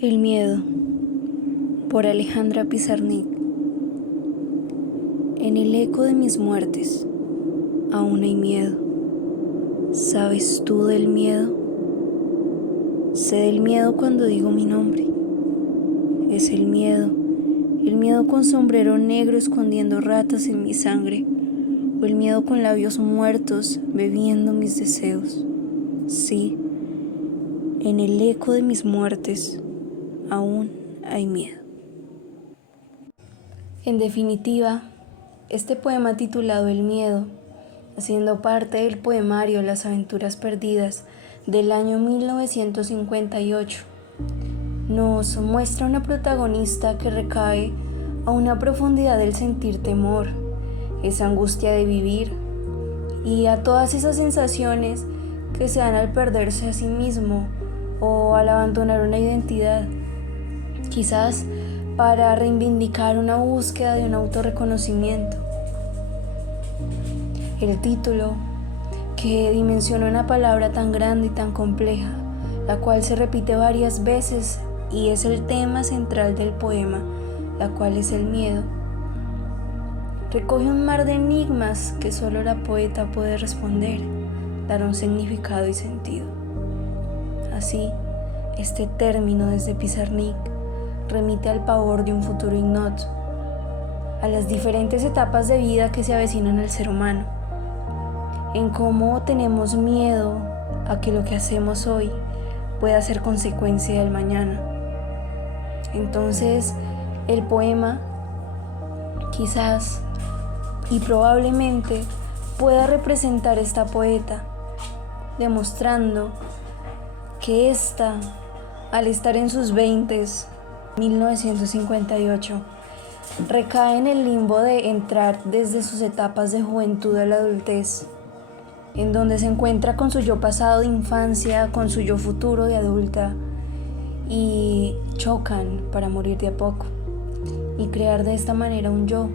El miedo, por Alejandra Pizarnik. En el eco de mis muertes, aún hay miedo. ¿Sabes tú del miedo? Sé del miedo cuando digo mi nombre. Es el miedo con sombrero negro escondiendo ratas en mi sangre, o el miedo con labios muertos bebiendo mis deseos. Sí, en el eco de mis muertes, aún hay miedo. En definitiva, este poema titulado El miedo, haciendo parte del poemario Las aventuras perdidas del año 1958, nos muestra una protagonista que recae a una profundidad del sentir temor, esa angustia de vivir y a todas esas sensaciones que se dan al perderse a sí mismo o al abandonar una identidad, quizás para reivindicar una búsqueda de un autorreconocimiento. El título, que dimensiona una palabra tan grande y tan compleja, la cual se repite varias veces y es el tema central del poema, la cual es el miedo, recoge un mar de enigmas que solo la poeta puede responder, dar un significado y sentido. Así, este término desde Pizarnik remite al pavor de un futuro ignoto, a las diferentes etapas de vida que se avecinan al ser humano, en cómo tenemos miedo a que lo que hacemos hoy pueda ser consecuencia del mañana. Entonces, el poema quizás y probablemente pueda representar esta poeta, demostrando que ésta, al estar en sus 20s, 1958, recae en el limbo de entrar desde sus etapas de juventud a la adultez, en donde se encuentra con su yo pasado de infancia, con su yo futuro de adulta, y chocan para morir de a poco y crear de esta manera un yo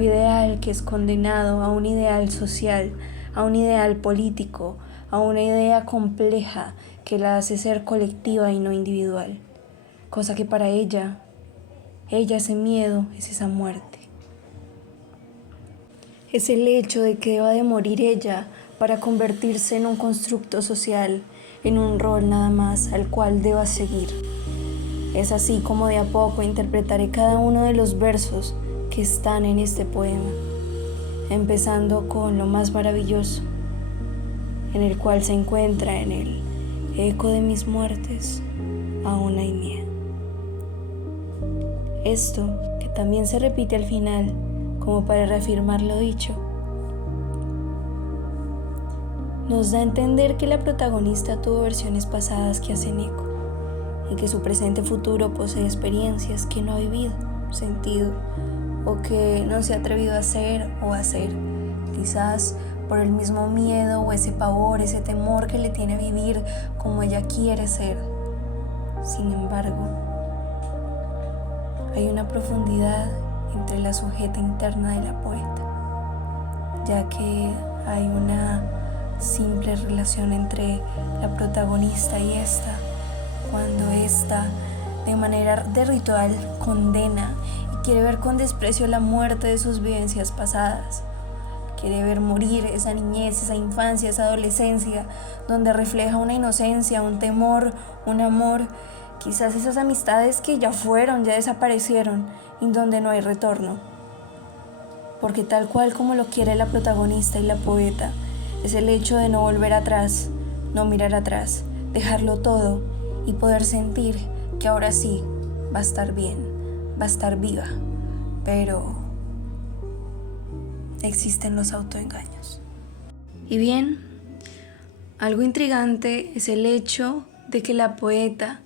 ideal que es condenado a un ideal social, a un ideal político, a una idea compleja que la hace ser colectiva y no individual, cosa que para ella ese miedo es esa muerte. Es el hecho de que deba de morir ella para convertirse en un constructo social, en un rol nada más al cual deba seguir. Es así como de a poco interpretaré cada uno de los versos que están en este poema, empezando con lo más maravilloso, en el cual se encuentra en el eco de mis muertes, aún hay miedo. Esto, que también se repite al final, como para reafirmar lo dicho, nos da a entender que la protagonista tuvo versiones pasadas que hacen eco y que su presente futuro posee experiencias que no ha vivido, sentido o que no se ha atrevido a hacer o a hacer, quizás por el mismo miedo o ese pavor, ese temor que le tiene a vivir como ella quiere ser. Sin embargo, hay una profundidad entre la sujeta interna de la poeta, ya que hay una simple relación entre la protagonista y esta, cuando esta, de manera de ritual, condena y quiere ver con desprecio la muerte de sus vivencias pasadas. Quiere ver morir esa niñez, esa infancia, esa adolescencia, donde refleja una inocencia, un temor, un amor, quizás esas amistades que ya fueron, ya desaparecieron, y donde no hay retorno. Porque tal cual como lo quiere la protagonista y la poeta, es el hecho de no volver atrás, no mirar atrás, dejarlo todo y poder sentir que ahora sí va a estar bien, va a estar viva, pero existen los autoengaños. Y bien, algo intrigante es el hecho de que la poeta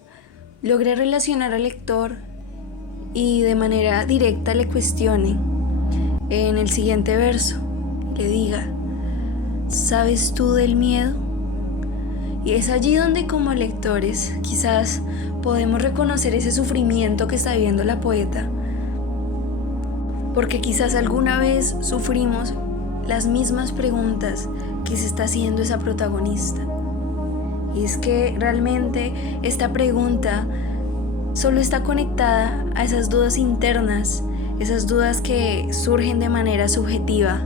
logre relacionar al lector y de manera directa le cuestione en el siguiente verso, le diga: ¿sabes tú del miedo? Y es allí donde como lectores quizás podemos reconocer ese sufrimiento que está viviendo la poeta, porque quizás alguna vez sufrimos las mismas preguntas que se está haciendo esa protagonista, Y es que realmente esta pregunta solo está conectada a esas dudas internas, esas dudas que surgen de manera subjetiva,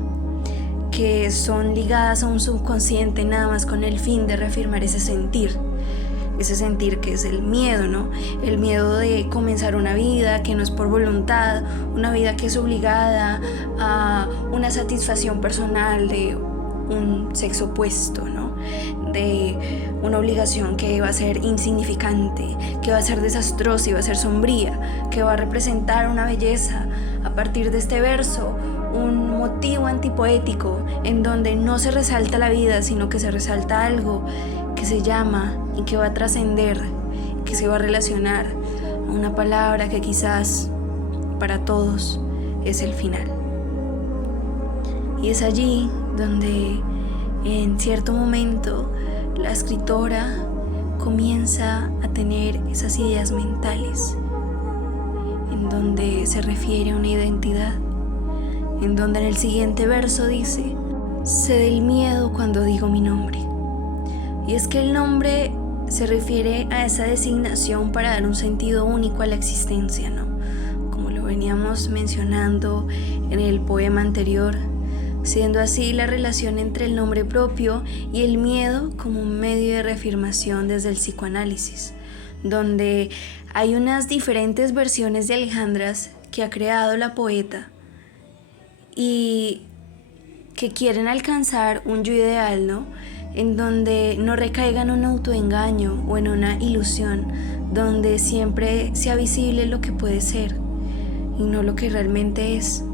que son ligadas a un subconsciente nada más con el fin de reafirmar ese sentir que es el miedo, ¿no? El miedo de comenzar una vida que no es por voluntad, una vida que es obligada a una satisfacción personal de un sexo opuesto, ¿no? De una obligación que va a ser insignificante, que va a ser desastrosa y va a ser sombría, que va a representar una belleza. A partir de este verso, un motivo antipoético en donde no se resalta la vida, sino que se resalta algo que se llama y que va a trascender, que se va a relacionar a una palabra que quizás para todos es el final. Y es allí donde en cierto momento la escritora comienza a tener esas ideas mentales, en donde se refiere a una identidad, en donde en el siguiente verso dice: sé del miedo cuando digo mi nombre. Y es que el nombre se refiere a esa designación para dar un sentido único a la existencia, ¿no? Como lo veníamos mencionando en el poema anterior, siendo así la relación entre el nombre propio y el miedo como un medio de reafirmación desde el psicoanálisis, donde hay unas diferentes versiones de Alejandras que ha creado la poeta y que quieren alcanzar un yo ideal, ¿no? En donde no recaiga en un autoengaño o en una ilusión, donde siempre sea visible lo que puede ser y no lo que realmente es,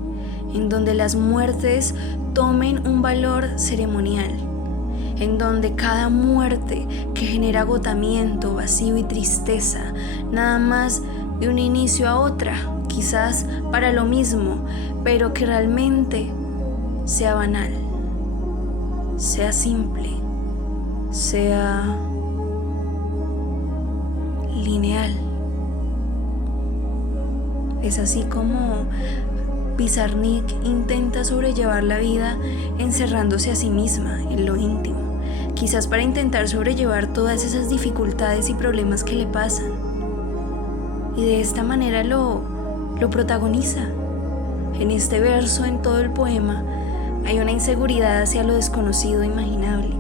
en donde las muertes tomen un valor ceremonial, en donde cada muerte que genera agotamiento, vacío y tristeza, nada más de un inicio a otra, quizás para lo mismo, pero que realmente sea banal, sea simple, sea lineal. Es así como Pizarnik intenta sobrellevar la vida encerrándose a sí misma en lo íntimo, quizás para intentar sobrellevar todas esas dificultades y problemas que le pasan. Y de esta manera lo protagoniza. En este verso, en todo el poema, hay una inseguridad hacia lo desconocido e imaginable,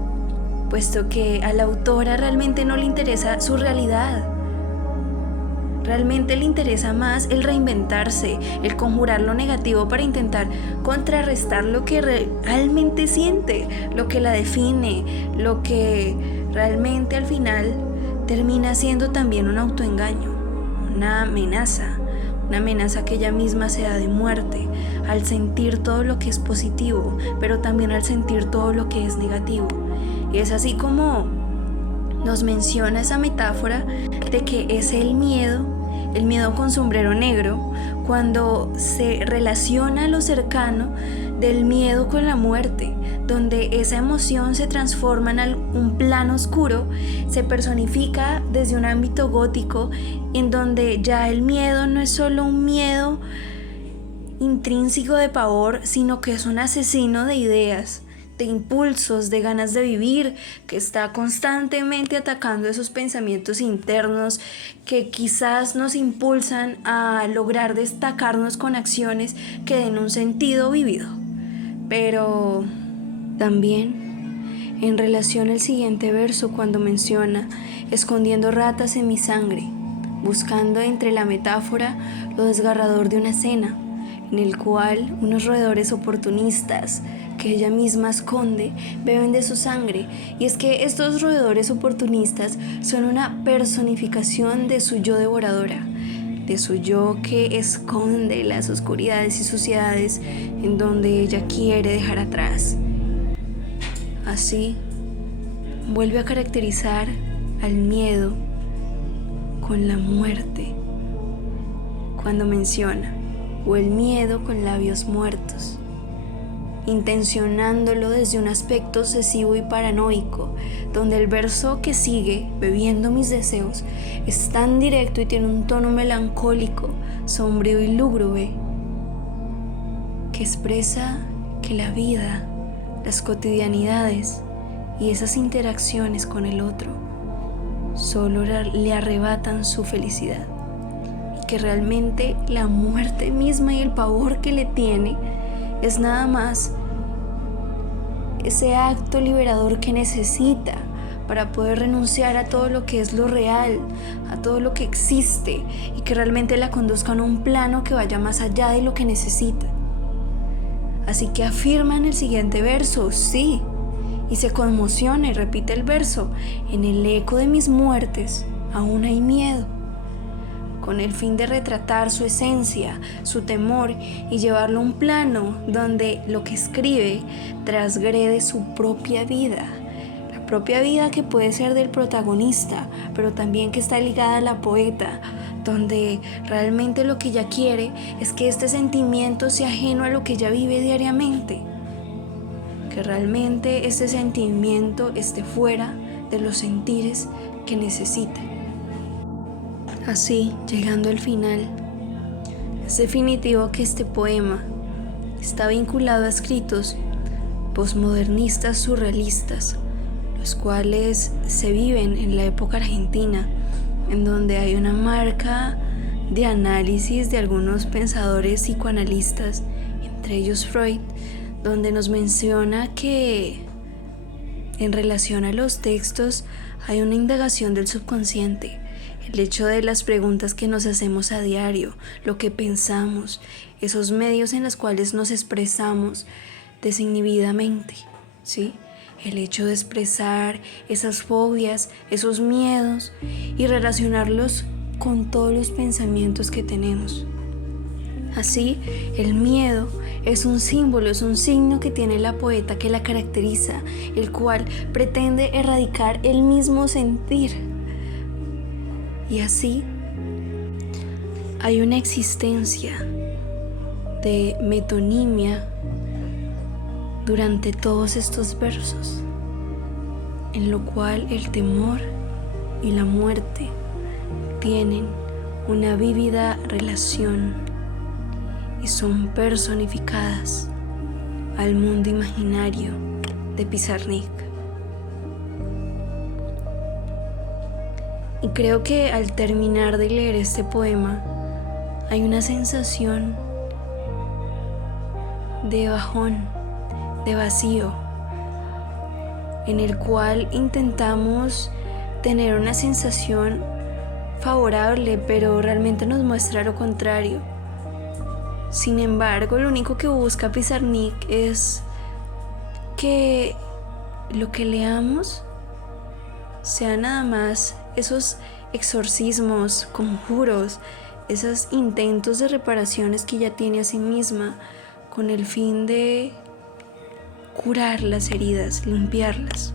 puesto que a la autora realmente no le interesa su realidad. Realmente le interesa más el reinventarse, el conjurar lo negativo para intentar contrarrestar lo que realmente siente, lo que la define, lo que realmente al final termina siendo también un autoengaño, una amenaza que ella misma se da de muerte, al sentir todo lo que es positivo, pero también al sentir todo lo que es negativo. Y es así como nos menciona esa metáfora de que es el miedo con sombrero negro, cuando se relaciona lo cercano del miedo con la muerte, donde esa emoción se transforma en un plano oscuro, se personifica desde un ámbito gótico, en donde ya el miedo no es solo un miedo intrínseco de pavor, sino que es un asesino de ideas, de impulsos, de ganas de vivir, que está constantemente atacando esos pensamientos internos que quizás nos impulsan a lograr destacarnos con acciones que den un sentido vivido. Pero también en relación al siguiente verso, cuando menciona escondiendo ratas en mi sangre, buscando entre la metáfora lo desgarrador de una escena en el cual unos roedores oportunistas que ella misma esconde beben de su sangre. Y es que estos roedores oportunistas son una personificación de su yo devoradora, de su yo que esconde las oscuridades y suciedades en donde ella quiere dejar atrás. Así vuelve a caracterizar al miedo con la muerte cuando menciona: o el miedo con labios muertos, intencionándolo desde un aspecto obsesivo y paranoico, donde el verso que sigue, bebiendo mis deseos, es tan directo y tiene un tono melancólico, sombrío y lúgubre, que expresa que la vida, las cotidianidades y esas interacciones con el otro solo le arrebatan su felicidad, y que realmente la muerte misma y el pavor que le tiene es nada más ese acto liberador que necesita para poder renunciar a todo lo que es lo real, a todo lo que existe, y que realmente la conduzcan a un plano que vaya más allá de lo que necesita. Así que afirma en el siguiente verso, sí, y se conmociona y repite el verso: en el eco de mis muertes aún hay miedo, con el fin de retratar su esencia, su temor, y llevarlo a un plano donde lo que escribe transgrede su propia vida. La propia vida que puede ser del protagonista, pero también que está ligada a la poeta, donde realmente lo que ella quiere es que este sentimiento sea ajeno a lo que ella vive diariamente, que realmente este sentimiento esté fuera de los sentires que necesita. Así, llegando al final, es definitivo que este poema está vinculado a escritos posmodernistas surrealistas, los cuales se viven en la época argentina, en donde hay una marca de análisis de algunos pensadores psicoanalistas, entre ellos Freud, donde nos menciona que en relación a los textos hay una indagación del subconsciente, el hecho de las preguntas que nos hacemos a diario, lo que pensamos, esos medios en los cuales nos expresamos desinhibidamente, ¿sí? El hecho de expresar esas fobias, esos miedos, y relacionarlos con todos los pensamientos que tenemos. Así, el miedo es un símbolo, es un signo que tiene la poeta que la caracteriza, el cual pretende erradicar el mismo sentir. Y así, hay una existencia de metonimia durante todos estos versos, en lo cual el temor y la muerte tienen una vívida relación y son personificadas al mundo imaginario de Pizarnik. Y creo que al terminar de leer este poema hay una sensación de bajón, de vacío, en el cual intentamos tener una sensación favorable, pero realmente nos muestra lo contrario. Sin embargo, lo único que busca Pizarnik es que lo que leamos sea nada más esos exorcismos, conjuros, esos intentos de reparaciones que ella tiene a sí misma, con el fin de curar las heridas, limpiarlas.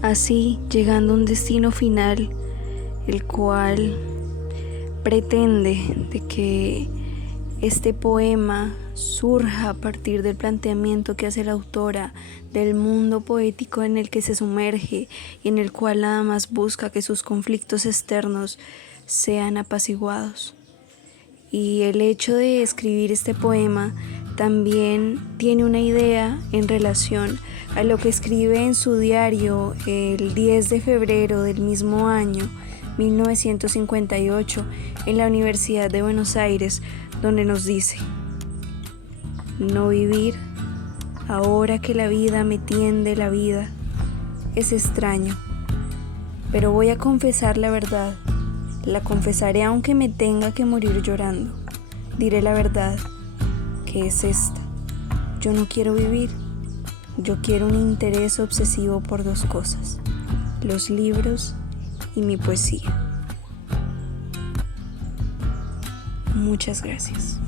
Así, llegando a un destino final, el cual pretende de que este poema surja a partir del planteamiento que hace la autora del mundo poético en el que se sumerge y en el cual nada más busca que sus conflictos externos sean apaciguados. Y el hecho de escribir este poema también tiene una idea en relación a lo que escribe en su diario el 10 de febrero del mismo año 1958 en la Universidad de Buenos Aires, donde nos dice: no vivir ahora que la vida me tiende la vida es extraño, pero voy a confesar la verdad, la confesaré aunque me tenga que morir llorando, diré la verdad, que es esta: yo no quiero vivir, yo quiero un interés obsesivo por dos cosas, los libros y mi poesía. Muchas gracias.